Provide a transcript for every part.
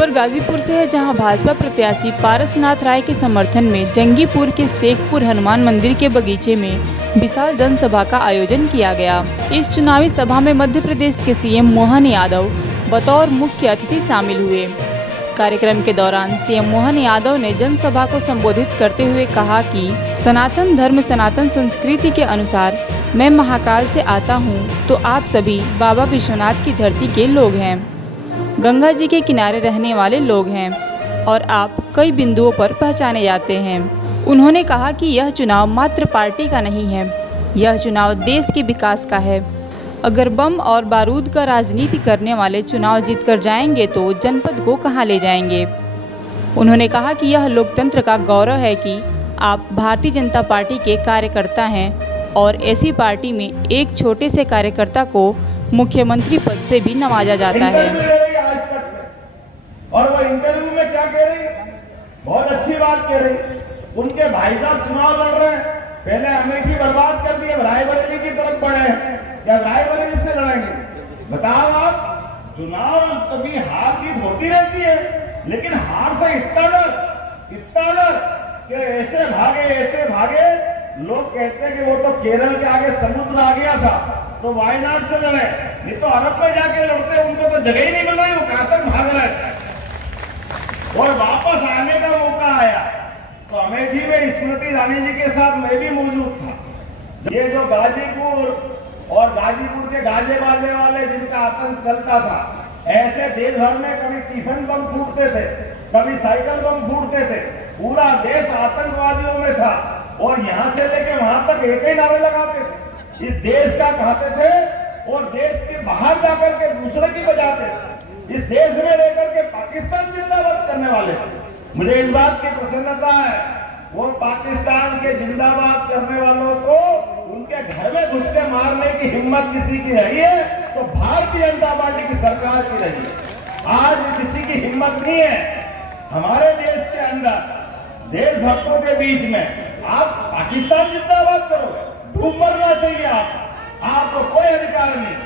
खबर गाजीपुर से है, जहां भाजपा प्रत्याशी पारसनाथ राय के समर्थन में जंगीपुर के शेखपुर हनुमान मंदिर के बगीचे में विशाल जनसभा का आयोजन किया गया। इस चुनावी सभा में मध्य प्रदेश के सीएम मोहन यादव बतौर मुख्य अतिथि शामिल हुए। कार्यक्रम के दौरान सीएम मोहन यादव ने जनसभा को संबोधित करते हुए कहा कि सनातन धर्म सनातन संस्कृति के अनुसार मैं महाकाल से आता हूं, तो आप सभी बाबा विश्वनाथ की धरती के लोग हैं, गंगा जी के किनारे रहने वाले लोग हैं और आप कई बिंदुओं पर पहचाने जाते हैं। उन्होंने कहा कि यह चुनाव मात्र पार्टी का नहीं है, यह चुनाव देश के विकास का है। अगर बम और बारूद का राजनीति करने वाले चुनाव जीतकर जाएंगे तो जनपद को कहां ले जाएंगे। उन्होंने कहा कि यह लोकतंत्र का गौरव है कि आप भारतीय जनता पार्टी के कार्यकर्ता हैं और ऐसी पार्टी में एक छोटे से कार्यकर्ता को मुख्यमंत्री पद से भी नवाजा जाता है। और वो इंटरव्यू में क्या कह रही, बहुत अच्छी बात कह रही। उनके भाई साहब चुनाव लड़ रहे हैं, पहले अमेठी बर्बाद कर दी, अब रायबरेली की तरफ बढ़े हैं, या रायबरेली से लड़ेंगे। बताओ आप, चुनाव कभी हार जीत होती रहती है, लेकिन हार से इतना डर कि ऐसे भागे। लोग कहते हैं कि वो तो केरल के आगे समुद्र आ गया था तो वायनाड से लड़े, नहीं तो अरब में जाके लड़ते, उनको तो जगह ही नहीं मिल रही, वो कहां तक भाग रहे थे। और वापस आने का मौका आया तो अमेठी में स्मृति ईरानी जी के साथ मैं भी मौजूद था। ये जो गाजीपुर और गाजीपुर के गाजे बाजे वाले जिनका आतंक चलता था, ऐसे देश भर में कभी टिफिन बम फूटते थे, कभी साइकिल बम फूटते थे, पूरा देश आतंकवादियों में था और यहां से लेके वहां तक एक ही नारे लगाते थे, इस देश का कहते थे और देश के बाहर जाकर के दूसरे की बजाते थे, इस देश में रहकर के पाकिस्तान जिंदाबाद करने वाले। मुझे इस बात की प्रसन्नता है, वो पाकिस्तान के जिंदाबाद करने वालों को उनके घर में घुस के मारने की हिम्मत किसी की रही है तो भारतीय जनता पार्टी की सरकार की रही है। आज किसी की हिम्मत नहीं है हमारे देश के अंदर, देशभक्तों के बीच में आप पाकिस्तान जिंदाबाद करोगे, डूब मरना चाहिए आपको कोई अधिकार नहीं।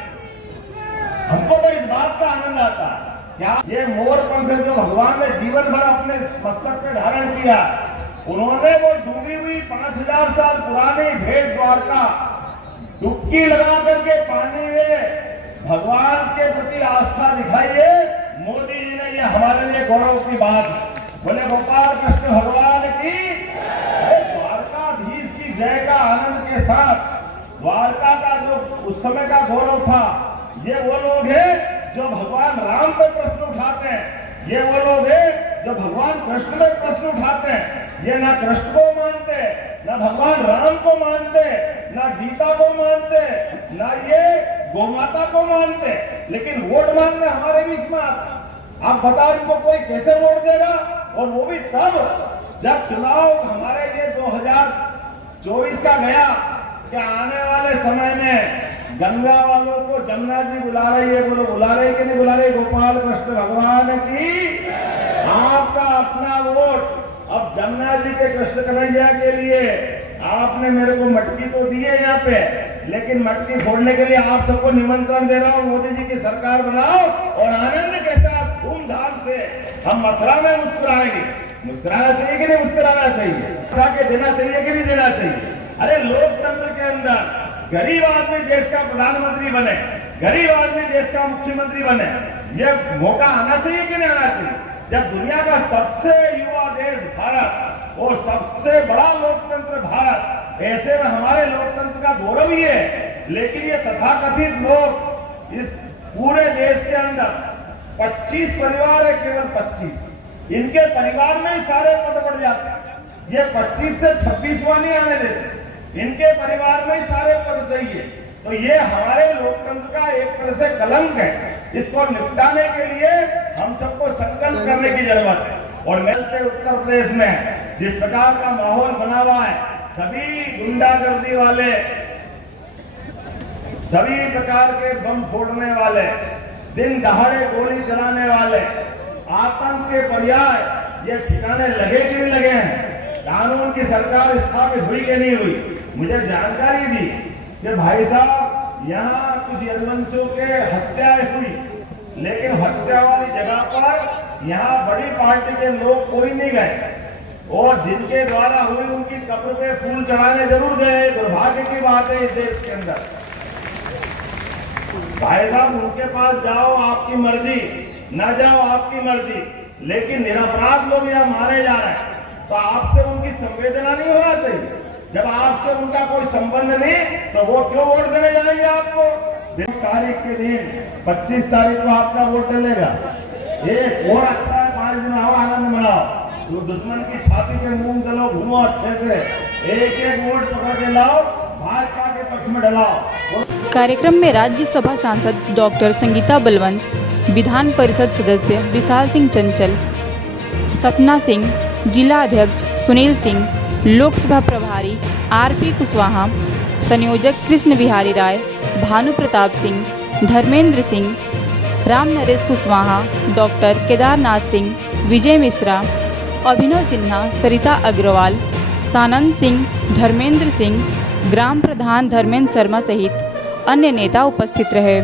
हमको तो इस बात का आनंद आता है, क्या ये मोर पंख जो भगवान ने जीवन भर अपने मस्तक पे धारण किया, उन्होंने वो डूबी हुई 5000 साल पुरानी भेद द्वारका डुबकी लगा करके पानी में भगवान के प्रति आस्था दिखाई है। मोदी जी ने, ये हमारे लिए गौरव की बात है। बोले गोपाल कृष्ण भगवान की, द्वारकाधीश की जय का आनंद के साथ द्वारका का जो उस समय का गौरव था, ये वो लोग हैं जो भगवान राम पे प्रश्न उठाते हैं, ये वो लोग हैं जो भगवान कृष्ण में प्रश्न उठाते हैं। ये ना कृष्ण को मानते, ना भगवान राम को मानते, ना गीता को मानते, ना ये गोमाता को मानते, लेकिन वोट मांगने हमारे बीच में आते। आप बताओ इनको कोई कैसे वोट देगा, और वो भी तब जब चुनाव हमारे ये 2024 का गया कि आने वाले समय में गंगा वालों को जमुना जी बुला रही है, बोलो बुला रही कि नहीं बुला रही। गोपाल कृष्ण भगवान की, आपका अपना वोट अब जमुना जी के कृष्ण कन्हैया के लिए। आपने मेरे को मटकी तो दी है यहाँ पे, लेकिन मटकी फोड़ने के लिए आप सबको निमंत्रण दे रहा हूँ, मोदी जी की सरकार बनाओ और आनंद के साथ धूमधाम से हम मथुरा में मुस्कुराएंगे। मुस्कुराना चाहिए कि नहीं मुस्कुराना चाहिए, मुस्कुरा के देना चाहिए कि नहीं देना चाहिए। अरे लोकतंत्र के अंदर गरीब आदमी देश का प्रधानमंत्री बने, गरीब आदमी देश का मुख्यमंत्री बने, ये मौका आना चाहिए कि नहीं आना चाहिए। जब दुनिया का सबसे युवा देश भारत और सबसे बड़ा लोकतंत्र भारत, ऐसे में हमारे लोकतंत्र का गौरव ही है। लेकिन ये तथाकथित लोग इस पूरे देश के अंदर 25 परिवार है, केवल 25, इनके परिवार में ही सारे पद बढ़ जाते हैं। ये 25 से 26वां नहीं आने देते, इनके परिवार में ही सारे पद चाहिए। तो ये हमारे लोकतंत्र का एक तरह से कलंक है। इसको निपटाने के लिए हम सबको संकल्प करने की जरूरत है। और मिलते उत्तर प्रदेश में जिस प्रकार का माहौल बना हुआ है, सभी गुंडागर्दी वाले, सभी प्रकार के बम फोड़ने वाले, दिन दहाड़े गोली चलाने वाले, आतंक के पर्याय ये ठिकाने लगे कि नहीं लगे हैं। कानून की सरकार स्थापित हुई कि नहीं हुई। मुझे जानकारी दी कि भाई साहब यहाँ कुछ यदुवंशियों के हत्याएं हुई, लेकिन हत्या वाली जगह पर यहाँ बड़ी पार्टी के लोग कोई नहीं गए और जिनके द्वारा हुई उनकी कब्र पे फूल चढ़ाने जरूर गए। दुर्भाग्य की बात है इस देश के अंदर। भाई साहब उनके पास जाओ आपकी मर्जी, ना जाओ आपकी मर्जी, लेकिन निरपराध लोग यहाँ मारे जा रहे हैं तो आपसे उनकी संवेदना नहीं होना चाहिए। जब आपसे उनका कोई संबंध नहीं तो वो क्यों वोट देने जाएंगे आपको? तारीख के दिन 25 तारीख को आपका वोट डलेगा। एक और अच्छा है, 5 दिन आओ आनंद मनाओ, तो दुश्मन की छाती पे मूंग दलो, घूमो अच्छे से, एक एक वोट पकड़ के लाओ, भाजपा के पक्ष में डलाओ। कार्यक्रम में राज्यसभा सांसद डॉक्टर संगीता बलवंत, विधान परिषद सदस्य विशाल सिंह चंचल, सपना सिंह, जिला अध्यक्ष सुनील सिंह, लोकसभा प्रभारी आरपी कुशवाहा, संयोजक कृष्ण बिहारी राय, भानु प्रताप सिंह, धर्मेंद्र सिंह, राम नरेश कुशवाहा, डॉक्टर केदारनाथ सिंह, विजय मिश्रा, अभिनव सिन्हा, सरिता अग्रवाल, सानंद सिंह, धर्मेंद्र सिंह, ग्राम प्रधान धर्मेंद्र शर्मा सहित अन्य नेता उपस्थित रहे।